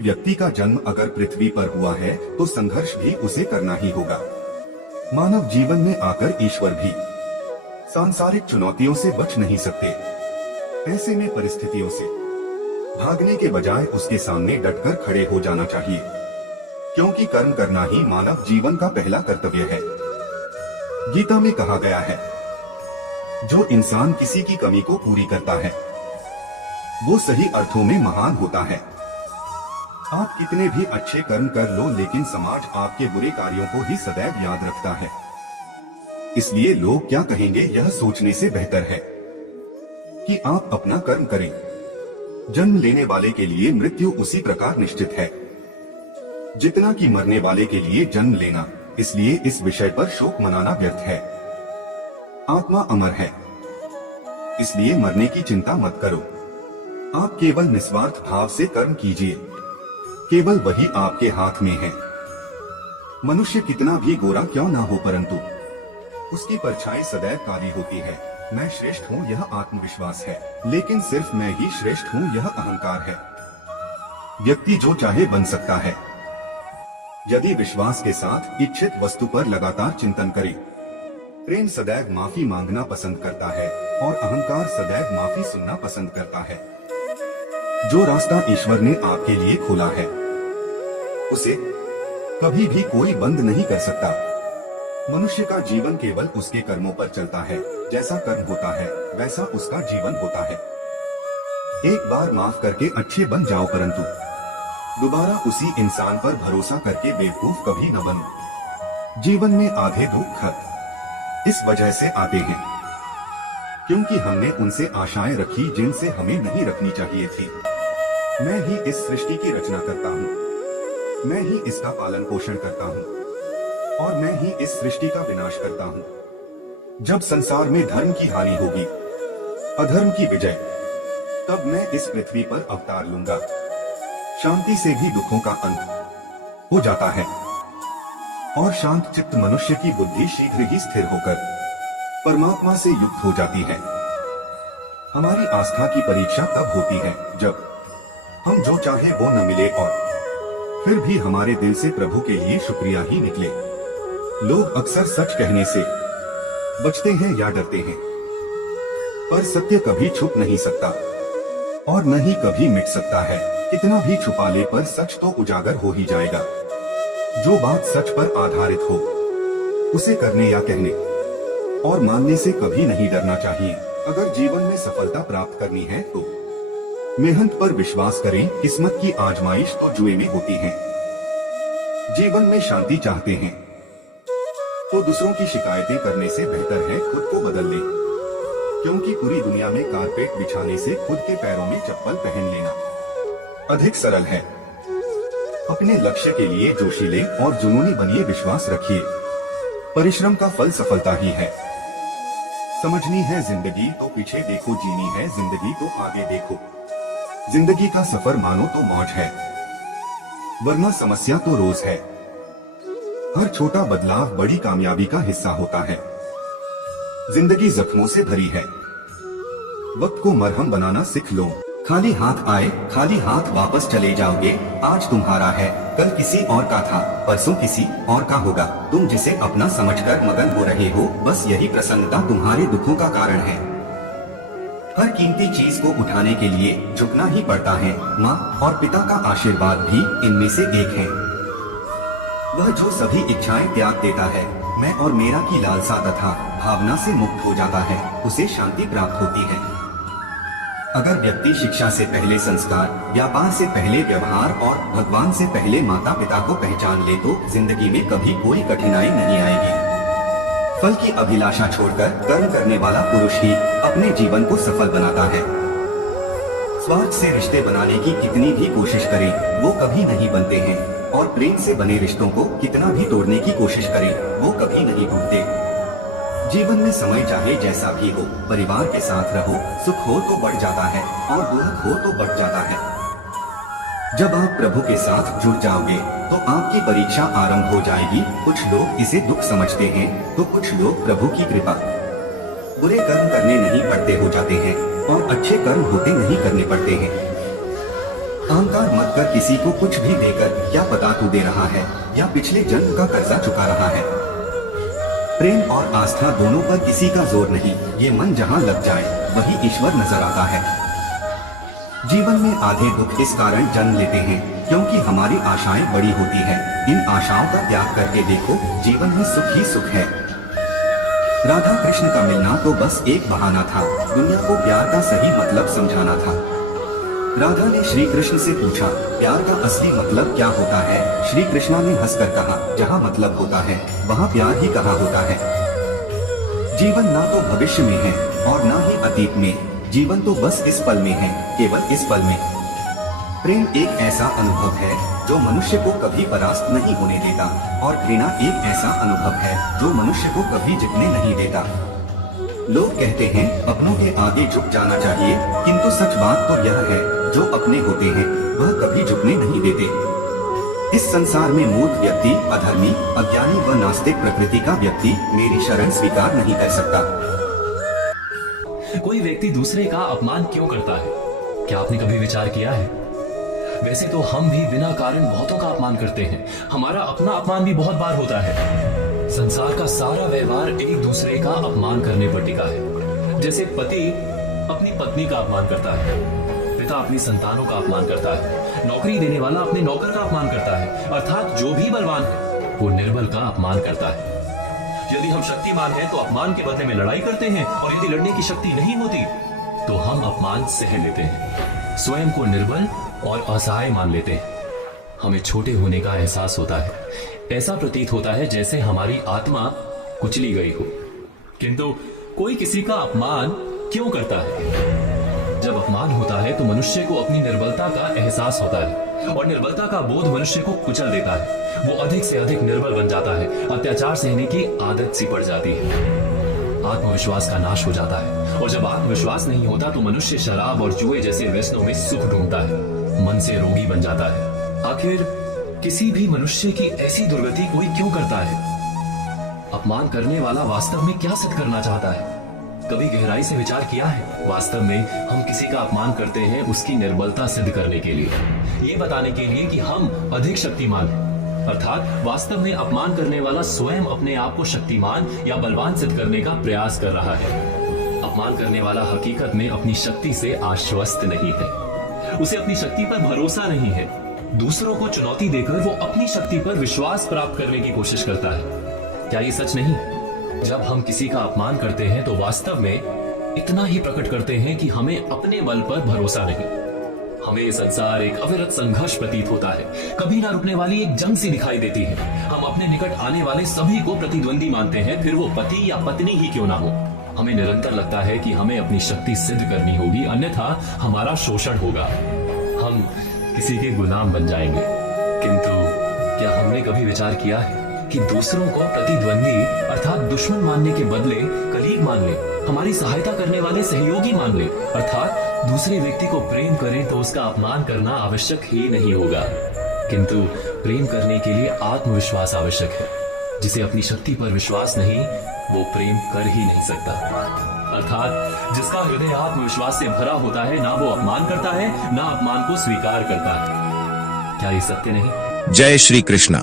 व्यक्ति का जन्म अगर पृथ्वी पर हुआ है तो संघर्ष भी उसे करना ही होगा। मानव जीवन में आकर ईश्वर भी सांसारिक चुनौतियों से बच नहीं सकते। ऐसे में परिस्थितियों से भागने के बजाय उसके सामने डटकर खड़े हो जाना चाहिए, क्योंकि कर्म करना ही मानव जीवन का पहला कर्तव्य है। गीता में कहा गया है, जो इंसान किसी की कमी को पूरी करता है वो सही अर्थों में महान होता है। आप कितने भी अच्छे कर्म कर लो, लेकिन समाज आपके बुरे कार्यों को ही सदैव याद रखता है। इसलिए लोग क्या कहेंगे यह सोचने से बेहतर है कि आप अपना कर्म करें। जन्म लेने वाले के लिए मृत्यु उसी प्रकार निश्चित है जितना कि मरने वाले के लिए जन्म लेना। इसलिए इस विषय पर शोक मनाना व्यर्थ है। आत्मा अमर है, इसलिए मरने की चिंता मत करो। आप केवल निस्वार्थ भाव से कर्म कीजिए, केवल वही आपके हाथ में है। मनुष्य कितना भी गोरा क्यों ना हो, परंतु उसकी परछाई सदैव काली होती है। मैं श्रेष्ठ हूँ यह आत्मविश्वास है, लेकिन सिर्फ मैं ही श्रेष्ठ हूँ यह अहंकार है। व्यक्ति जो चाहे बन सकता है यदि विश्वास के साथ इच्छित वस्तु पर लगातार चिंतन करे। प्रेम सदैव माफी मांगना पसंद करता है और अहंकार सदैव माफी सुनना पसंद करता है। जो रास्ता ईश्वर ने आपके लिए खोला है उसे कभी भी कोई बंद नहीं कर सकता। मनुष्य का जीवन केवल उसके कर्मों पर चलता है। जैसा कर्म होता है वैसा उसका जीवन होता है। एक बार माफ करके अच्छे बन जाओ, परंतु दोबारा उसी इंसान पर भरोसा करके बेवकूफ कभी न बनो। जीवन में आधे दुख इस वजह से आते हैं क्योंकि हमने उनसे आशाएं रखी जिनसे हमें नहीं रखनी चाहिए थी। मैं ही इस सृष्टि की रचना करता हूँ, मैं ही इसका पालन पोषण करता हूँ और मैं ही इस सृष्टि का विनाश करता हूँ। जब संसार में धर्म की हानि होगी, अधर्म की विजय, तब मैं इस पृथ्वी पर अवतार लूंगा। शांति से भी दुखों का अंत हो जाता है और शांत चित्त मनुष्य की बुद्धि शीघ्र ही स्थिर होकर परमात्मा से युक्त हो जाती है। हमारी आस्था की परीक्षा तब होती है जब हम जो चाहे वो न मिले और फिर भी हमारे दिल से प्रभु के लिए शुक्रिया ही निकले। लोग अक्सर सच कहने से बचते हैं या डरते हैं, पर सत्य कभी छुप नहीं सकता और न ही कभी मिट सकता है। कितना भी छुपा ले पर सच तो उजागर हो ही जाएगा। जो बात सच पर आधारित हो उसे करने या कहने और मानने से कभी नहीं डरना चाहिए। अगर जीवन में सफलता प्राप्त करनी है तो मेहनत पर विश्वास करें। किस्मत की आजमाइश तो जुए में होती है। जीवन में शांति चाहते हैं तो दूसरों की शिकायतें करने से बेहतर है खुद को बदल लें, क्योंकि पूरी दुनिया में कारपेट बिछाने से खुद के पैरों में चप्पल पहन लेना अधिक सरल है। अपने लक्ष्य के लिए जोशीले और जुनूनी बनिए, विश्वास रखिए। परिश्रम का फल सफलता ही है। समझनी है जिंदगी तो पीछे देखो, जीनी है जिंदगी तो आगे देखो। जिंदगी का सफर मानो तो मौज है, वरना समस्या तो रोज है। हर छोटा बदलाव बड़ी कामयाबी का हिस्सा होता है। जिंदगी जख्मों से भरी है, वक्त को मरहम बनाना सीख लो। खाली हाथ आए खाली हाथ वापस चले जाओगे। आज तुम्हारा है, कल किसी और का था, परसों किसी और का होगा। तुम जिसे अपना समझकर मगन हो रहे हो, बस यही प्रसन्नता तुम्हारे दुखों का कारण है। हर कीमती चीज को उठाने के लिए झुकना ही पड़ता है। माँ और पिता का आशीर्वाद भी इनमें से एक है। वह जो सभी इच्छाएं त्याग देता है, मैं और मेरा की लालसा तथा भावना से मुक्त हो जाता है, उसे शांति प्राप्त होती है। अगर व्यक्ति शिक्षा से पहले संस्कार, व्यापार से पहले व्यवहार और भगवान से पहले माता पिता को पहचान ले तो जिंदगी में कभी कोई कठिनाई नहीं आएगी। फल की अभिलाषा छोड़कर कर्म करने वाला पुरुष ही अपने जीवन को सफल बनाता है। स्वार्थ से रिश्ते बनाने की कितनी भी कोशिश करें, वो कभी नहीं बनते हैं, और प्रेम से बने रिश्तों को कितना भी तोड़ने की कोशिश करें, वो कभी नहीं टूटते। जीवन में समय चाहे जैसा भी हो, परिवार के साथ रहो। सुख हो तो बढ़ जाता है और दुख हो तो बढ़ जाता है। जब आप प्रभु के साथ जुड़ जाओगे तो आपकी परीक्षा आरंभ हो जाएगी। कुछ लोग इसे दुख समझते हैं तो कुछ लोग प्रभु की कृपा। बुरे कर्म करने नहीं पड़ते हो जाते हैं और अच्छे कर्म होते नहीं करने पड़ते हैं। अहंकार मत कर किसी को कुछ भी देकर, क्या पता तू दे रहा है या पिछले जन्म का कर्जा चुका रहा है। प्रेम और आस्था दोनों पर किसी का जोर नहीं, ये मन जहाँ लग जाए वही ईश्वर नजर आता है। जीवन में आधे दुख इस कारण जन्म लेते हैं क्योंकि हमारी आशाएं बड़ी होती है। इन आशाओं का त्याग करके देखो, जीवन में सुख ही सुख है। राधा कृष्ण का मिलना तो बस एक बहाना था, दुनिया को प्यार का सही मतलब समझाना था। राधा ने श्री कृष्ण से पूछा, प्यार का असली मतलब क्या होता है? श्री कृष्णा ने हंसकर कहा, जहाँ मतलब होता है वहाँ प्यार ही कहाँ होता है। जीवन ना तो भविष्य में है और ना ही अतीत में, जीवन तो बस इस पल में है, केवल इस पल में। प्रेम एक ऐसा अनुभव है जो मनुष्य को कभी परास्त नहीं होने देता, और घृणा एक ऐसा अनुभव है जो मनुष्य को कभी जीतने नहीं देता। लोग कहते हैं अपनों के आगे झुक जाना चाहिए, किंतु सच बात तो यह है, जो अपने होते हैं वह कभी झुकने नहीं देते। इस संसार में मूर्ख व्यक्ति, अधर्मी, अज्ञानी व नास्तिक प्रकृति का व्यक्ति मेरी शरण स्वीकार नहीं कर सकता। कोई व्यक्ति दूसरे का अपमान क्यों करता है? क्या आपने कभी विचार किया है? वैसे तो हम भी बिना कारण बहुतों का अपमान करते हैं, हमारा अपना अपमान भी बहुत बार होता है। संसार का सारा व्यवहार एक दूसरे का अपमान करने पर टिका है। जैसे पति अपनी पत्नी का अपमान करता है, पिता अपनी संतानों का अपमान करता है, नौकरी देने वाला अपने नौकर का अपमान करता है, अर्थात जो भी बलवान है वो निर्बल का अपमान करता है। यदि हम शक्तिमान हैं तो अपमान के बदले में लड़ाई करते हैं, और यदि लड़ने की शक्ति नहीं होती तो हम अपमान सह लेते हैं, स्वयं को निर्बल और असहाय मान लेते हैं। हमें छोटे होने का एहसास होता है, ऐसा प्रतीत होता है जैसे हमारी आत्मा कुचली गई हो। किंतु कोई किसी का अपमान क्यों करता है? जब अपमान होता है तो मनुष्य को अपनी निर्बलता का एहसास होता है, और निर्बलता का बोध मनुष्य को कुचल देता है। वो अधिक से अधिक निर्बल बन जाता है, अत्याचार सहने की आदत सी पड़ जाती है, आत्मविश्वास का नाश हो जाता है। और जब आत्मविश्वास नहीं होता तो मनुष्य शराब और जुए जैसे व्यसनों में सुख ढूंढता है, मन से रोगी बन जाता है। आखिर किसी भी मनुष्य की ऐसी दुर्गति कोई क्यों करता है? अपमान करने वाला वास्तव में क्या सिद्ध करना चाहता है? कभी गहराई से विचार किया है? वास्तव में हम किसी का अपमान करते हैं उसकी निर्बलता सिद्ध करने के लिए, ये बताने के लिए कि हम अधिक शक्तिमान हैं। अर्थात वास्तव में अपमान करने वाला स्वयं अपने आप को शक्तिमान या बलवान सिद्ध करने का प्रयास कर रहा है। अपमान करने वाला हकीकत में अपनी शक्ति से आश्वस्त नहीं है, उसे अपनी शक्ति पर भरोसा नहीं है। दूसरों को चुनौती देकर वो अपनी शक्ति पर विश्वास प्राप्त करने की कोशिश करता है। क्या ये सच नहीं? जब हम किसी का अपमान करते हैं तो वास्तव में इतना ही प्रकट करते हैं कि हमें अपने बल पर भरोसा नहीं। हमें ये संसार एक अविरत संघर्ष प्रतीत होता है, कभी ना रुकने वाली एक जंग सी दिखाई देती है। हम अपने निकट आने वाले सभी को प्रतिद्वंदी मानते हैं, फिर वो पति या पत्नी ही क्यों ना हो। हमें निरंतर लगता है कि हमें अपनी शक्ति सिद्ध करनी होगी, अन्यथा हमारा शोषण होगा, हम किसी के गुलाम बन जाएंगे। किंतु क्या हमने कभी विचार किया है कि दूसरों को प्रतिद्वंदी अर्थात दुश्मन मानने के बदले कलीग मान ले, हमारी सहायता करने वाले सहयोगी मान ले, अर्थात दूसरे व्यक्ति को प्रेम करें तो उसका अपमान करना आवश्यक ही नहीं होगा। किंतु प्रेम करने के लिए आत्मविश्वास आवश्यक है। जिसे अपनी शक्ति पर विश्वास नहीं, वो प्रेम कर ही नहीं सकता। अर्थात जिसका हृदय आत्मविश्वास से भरा होता है, ना वो अपमान करता है, ना अपमान को स्वीकार करता है। क्या ये सत्य नहीं? जय श्री कृष्णा।